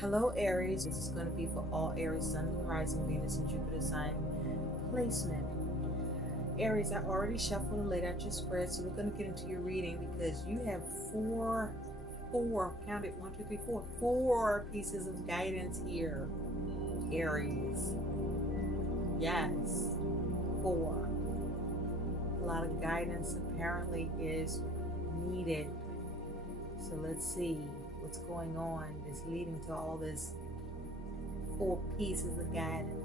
Hello Aries, this is going to be for all Aries, Sun, Moon, Rising, Venus, and Jupiter sign placement. Aries, I already shuffled and laid out your spread, so we're going to get into your reading because you have four, count it, 1, 2, 3, 4, 4 pieces of guidance here, Aries. Yes, 4. A lot of guidance apparently is needed. So let's see what's going on that's leading to all this 4 pieces of guidance.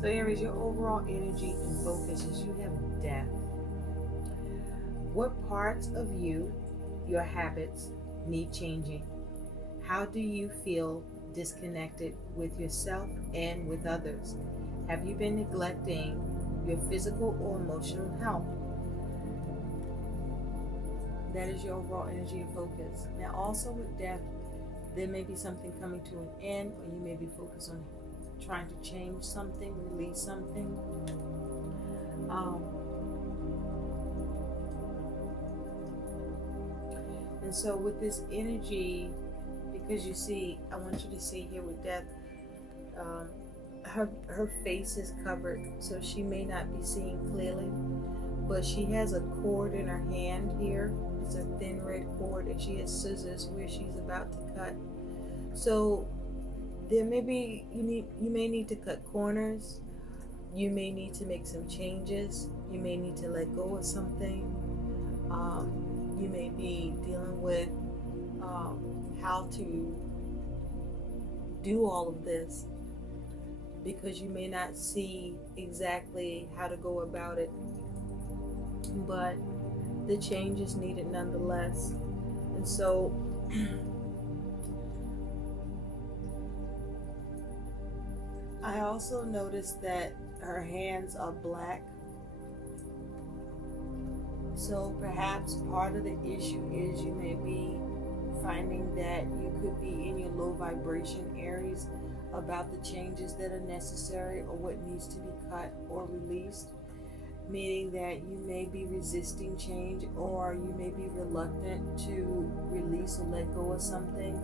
So Aries, your overall energy and focus is you have death. What parts of you, your habits, need changing? How do you feel disconnected with yourself and with others? Have you been neglecting your physical or emotional health? That is your overall energy and focus. Now also with death, there may be something coming to an end, or you may be focused on trying to change something, release something. And so with this energy, because you see, I want you to see here with death, her face is covered, so she may not be seeing clearly, but she has a cord in her hand here. It's a thin red cord, and she has scissors where she's about to cut. So there may be, you may need to cut corners. You may need to make some changes. You may need to let go of something. You may be dealing with how to do all of this because you may not see exactly how to go about it. But the change is needed nonetheless. And so I also noticed that her hands are black. So perhaps part of the issue is you may be finding that you could be in your low vibration Aries about the changes that are necessary or what needs to be cut or released, meaning that you may be resisting change, or you may be reluctant to release or let go of something,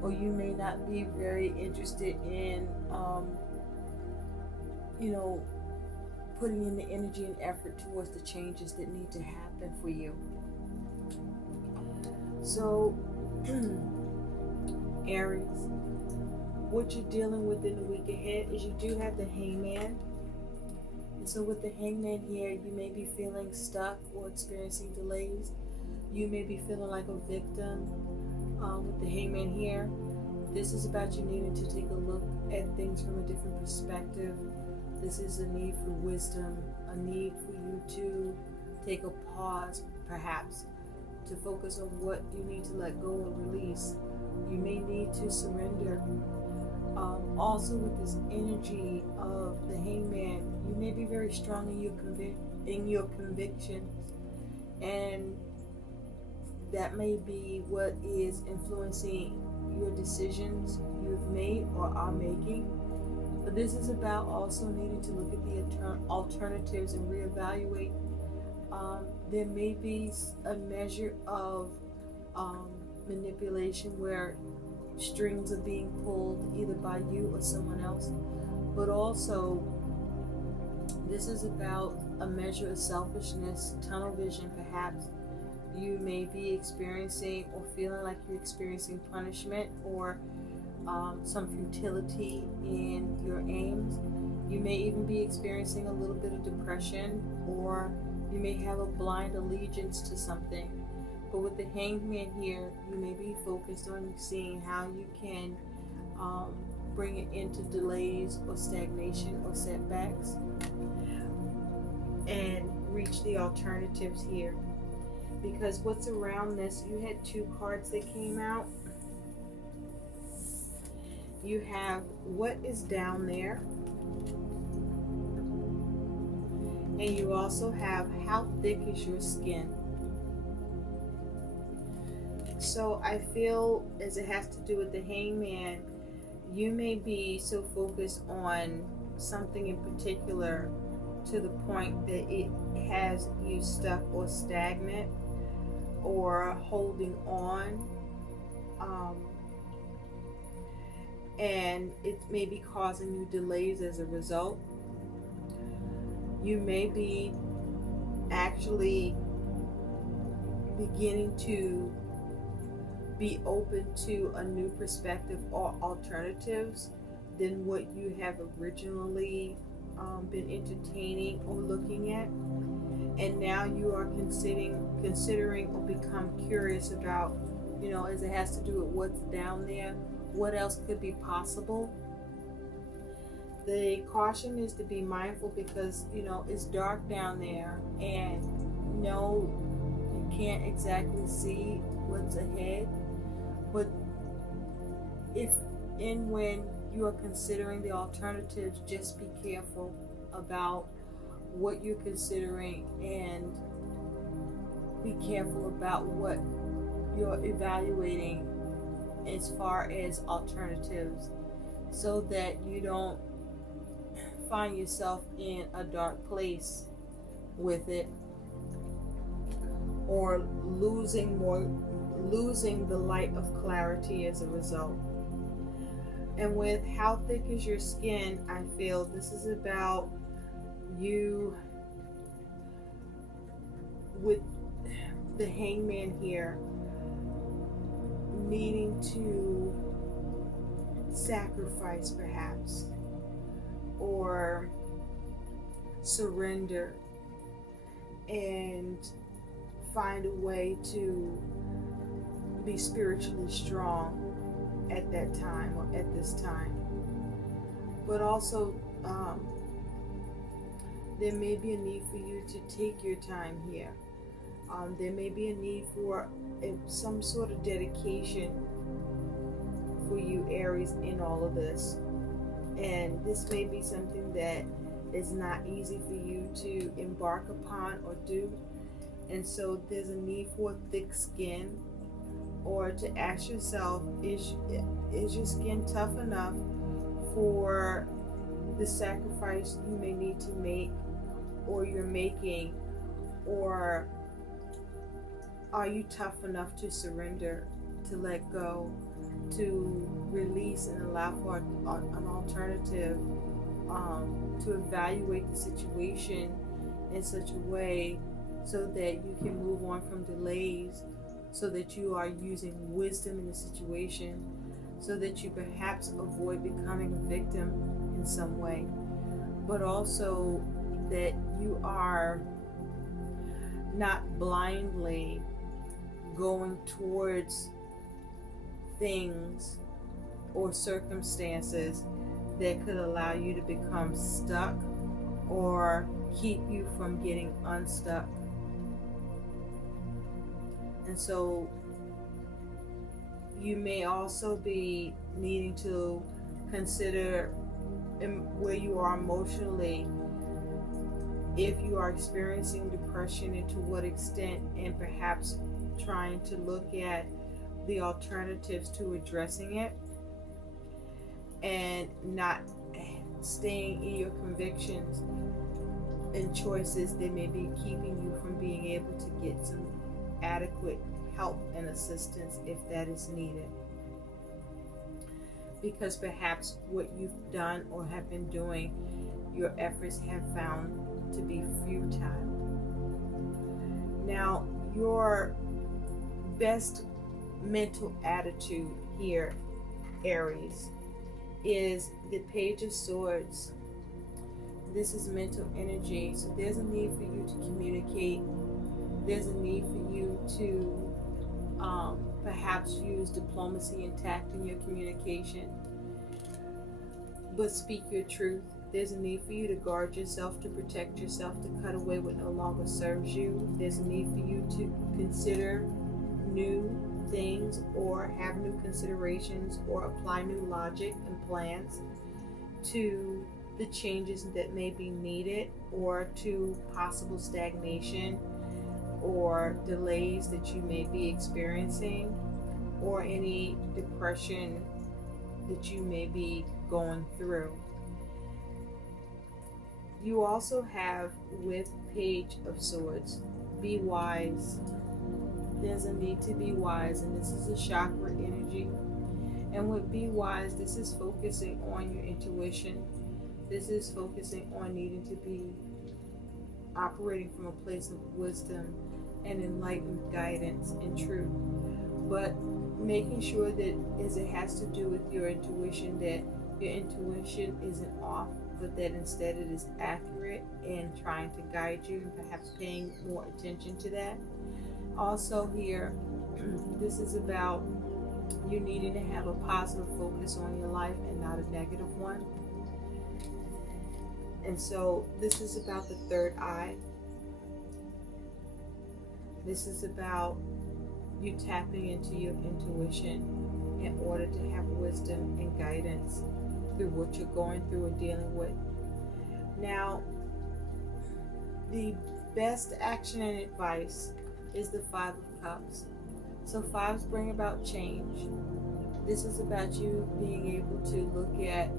or you may not be very interested in putting in the energy and effort towards the changes that need to happen for you. So Aries, what you're dealing with in the week ahead is you do have the Hangman. And so with the Hangman here, you may be feeling stuck or experiencing delays. You may be feeling like a victim with the Hangman here. This is about you needing to take a look at things from a different perspective. This is a need for wisdom, a need for you to take a pause, perhaps, to focus on what you need to let go and release. You may need to surrender. Also with this energy of the Hangman, you may be very strong in your convictions, and that may be what is influencing your decisions you've made or are making. But this is about also needing to look at the alternatives and reevaluate. There may be a measure of manipulation where strings are being pulled either by you or someone else, but also this is about a measure of selfishness, tunnel vision perhaps. You may be experiencing or feeling like you're experiencing punishment or some futility in your aims. You may even be experiencing a little bit of depression, or you may have a blind allegiance to something. But with the Hangman here, you may be focused on seeing how you can bring it into delays or stagnation or setbacks and reach the alternatives here. Because what's around this, you had 2 cards that came out. You have what is down there, and you also have how thick is your skin. So I feel as it has to do with the Hangman, you may be so focused on something in particular to the point that it has you stuck or stagnant or holding on. and it may be causing you delays as a result. You may be actually beginning to be open to a new perspective or alternatives than what you have originally been entertaining or looking at. And now you are considering or become curious about, as it has to do with what's down there, what else could be possible. The caution is to be mindful because, it's dark down there, and no, you can't exactly see what's ahead. But if and when you are considering the alternatives, just be careful about what you're considering, and be careful about what you're evaluating as far as alternatives, so that you don't find yourself in a dark place with it, or losing the light of clarity as a result. And with how thick is your skin, I feel this is about you with the Hangman here needing to sacrifice perhaps, or surrender and find a way to be spiritually strong at that time or at this time. But also there may be a need for you to take your time here. There may be a need for some sort of dedication for you, Aries, in all of this. And this may be something that is not easy for you to embark upon or do. And so there's a need for thick skin, or to ask yourself, is your skin tough enough for the sacrifice you may need to make, or you're making, or are you tough enough to surrender, to let go, to release and allow for an alternative, to evaluate the situation in such a way so that you can move on from delays, so that you are using wisdom in the situation, so that you perhaps avoid becoming a victim in some way, but also that you are not blindly going towards things or circumstances that could allow you to become stuck or keep you from getting unstuck. And so you may also be needing to consider where you are emotionally, if you are experiencing depression, and to what extent, and perhaps trying to look at the alternatives to addressing it, and not staying in your convictions and choices that may be keeping you from being able to get some adequate help and assistance if that is needed. Because perhaps what you've done or have been doing, your efforts have found to be futile. Now, your best mental attitude here, Aries, is the Page of Swords. This is mental energy, so there's a need for you to communicate. There's a need for you to perhaps use diplomacy and tact in your communication, but speak your truth. There's a need for you to guard yourself, to protect yourself, to cut away what no longer serves you. There's a need for you to consider new things, or have new considerations, or apply new logic and plans to the changes that may be needed, or to possible stagnation or delays that you may be experiencing, or any depression that you may be going through. You also have, with Page of Swords, be wise. There's a need to be wise, and this is a chakra energy. And with Be Wise, this is focusing on your intuition. This is focusing on needing to be operating from a place of wisdom and enlightened guidance and truth. But making sure that as it has to do with your intuition, that your intuition isn't off, but that instead it is accurate and trying to guide you, and perhaps paying more attention to that. Also here, this is about you needing to have a positive focus on your life and not a negative one. And so this is about the third eye. This is about you tapping into your intuition in order to have wisdom and guidance through what you're going through and dealing with. Now, the best action and advice is the Five of Cups. So fives bring about change. This is about you being able to look at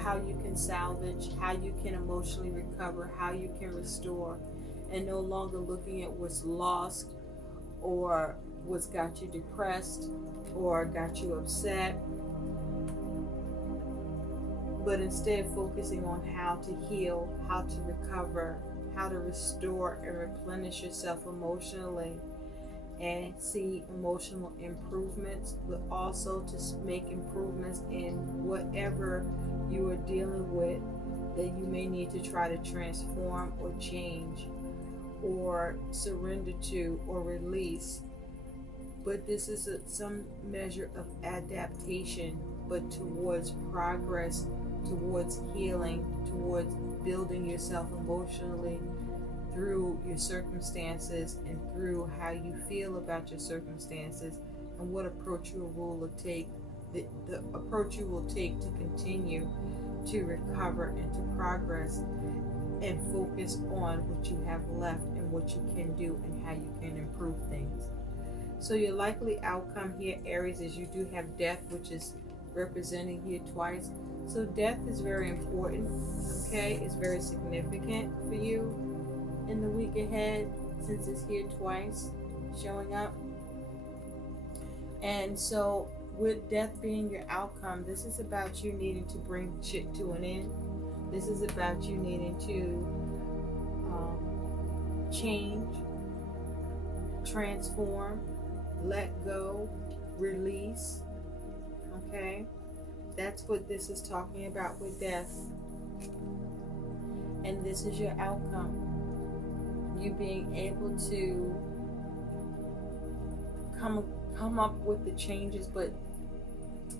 how you can salvage, how you can emotionally recover, how you can restore, and no longer looking at what's lost or what's got you depressed or got you upset, but instead focusing on how to heal, how to recover, how to restore and replenish yourself emotionally and see emotional improvements, but also to make improvements in whatever you are dealing with that you may need to try to transform or change or surrender to or release. But this is some measure of adaptation, but towards progress, towards healing, towards building yourself emotionally through your circumstances and through how you feel about your circumstances and what approach you will take, the approach you will take to continue to recover and to progress and focus on what you have left and what you can do and how you can improve things. So your likely outcome here, Aries, is you do have death, which is representing here twice. So death is very important, okay? It's very significant for you in the week ahead since it's here twice showing up. And so with death being your outcome, this is about you needing to bring shit to an end. This is about you needing to change, transform, let go, release, okay? That's what this is talking about with death. And this is your outcome. You being able to come up with the changes, but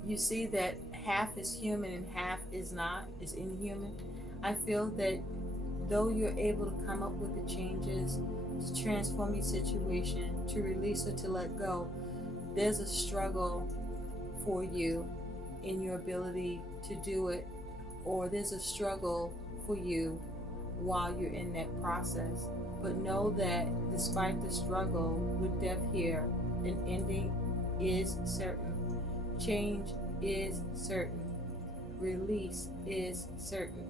you see that half is human and half is not, is inhuman. I feel that though you're able to come up with the changes to transform your situation, to release or to let go, there's a struggle for you in your ability to do it, or there's a struggle for you while you're in that process. But know that despite the struggle with death here, an ending is certain, change is certain, release is certain.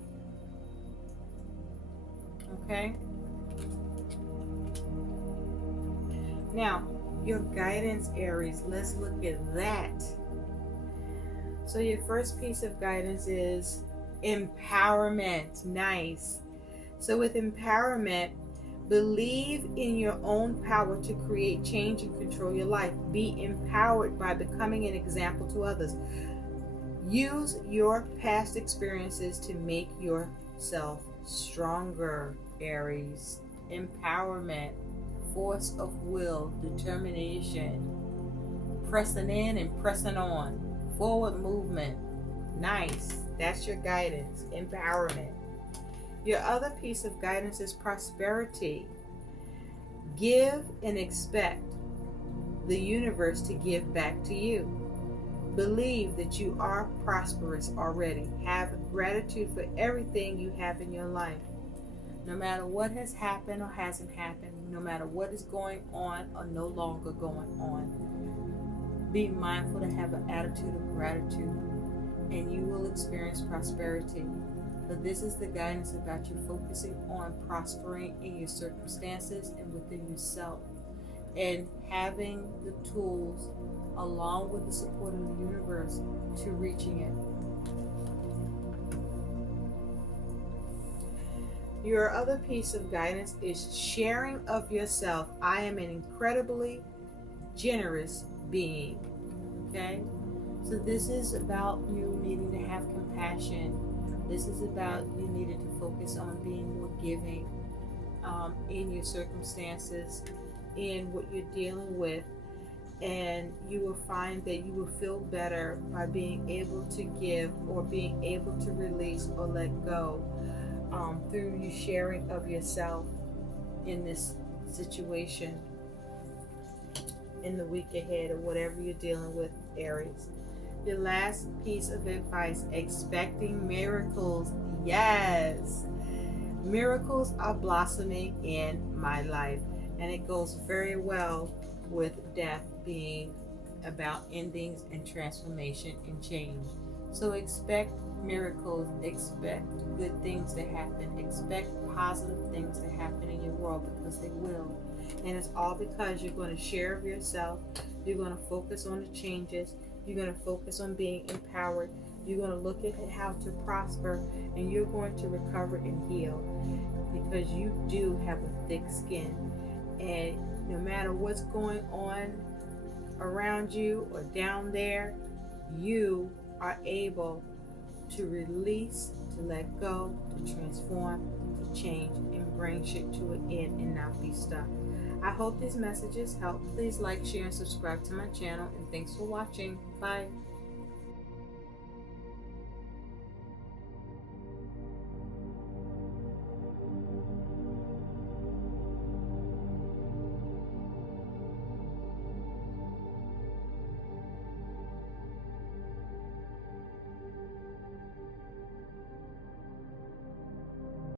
Okay? Now, your guidance, Aries, let's look at that. So your first piece of guidance is empowerment. Nice. So with empowerment, believe in your own power to create change and control your life. Be empowered by becoming an example to others. Use your past experiences to make yourself stronger, Aries. Empowerment, force of will, determination, pressing in and pressing on, forward movement. Nice. That's your guidance, empowerment. Your other piece of guidance is prosperity. Give and expect the universe to give back to you. Believe that you are prosperous already. Have gratitude for everything you have in your life. No matter what has happened or hasn't happened, no matter what is going on or no longer going on, be mindful to have an attitude of gratitude, and you will experience prosperity. But this is the guidance about you focusing on prospering in your circumstances and within yourself. and having the tools along with the support of the universe to reaching it. Your other piece of guidance is sharing of yourself. I am an incredibly generous being. Okay? So this is about you needing to have compassion. This is about you needing to focus on being more giving in your circumstances, in what you're dealing with. And you will find that you will feel better by being able to give or being able to release or let go through you sharing of yourself in this situation in the week ahead or whatever you're dealing with, Aries. The last piece of advice, expecting miracles. Yes, miracles are blossoming in my life, and it goes very well with death being about endings and transformation and change. So expect miracles, expect good things to happen, expect positive things to happen in your world, because they will. And it's all because you're going to share of yourself, you're going to focus on the changes, you're going to focus on being empowered, you're going to look at how to prosper, and you're going to recover and heal, because you do have a thick skin. And no matter what's going on around you or down there, you are able to release, to let go, to transform, to change, and bring shit to an end and not be stuck. I hope these messages help. Please like, share, and subscribe to my channel, and thanks for watching. Bye.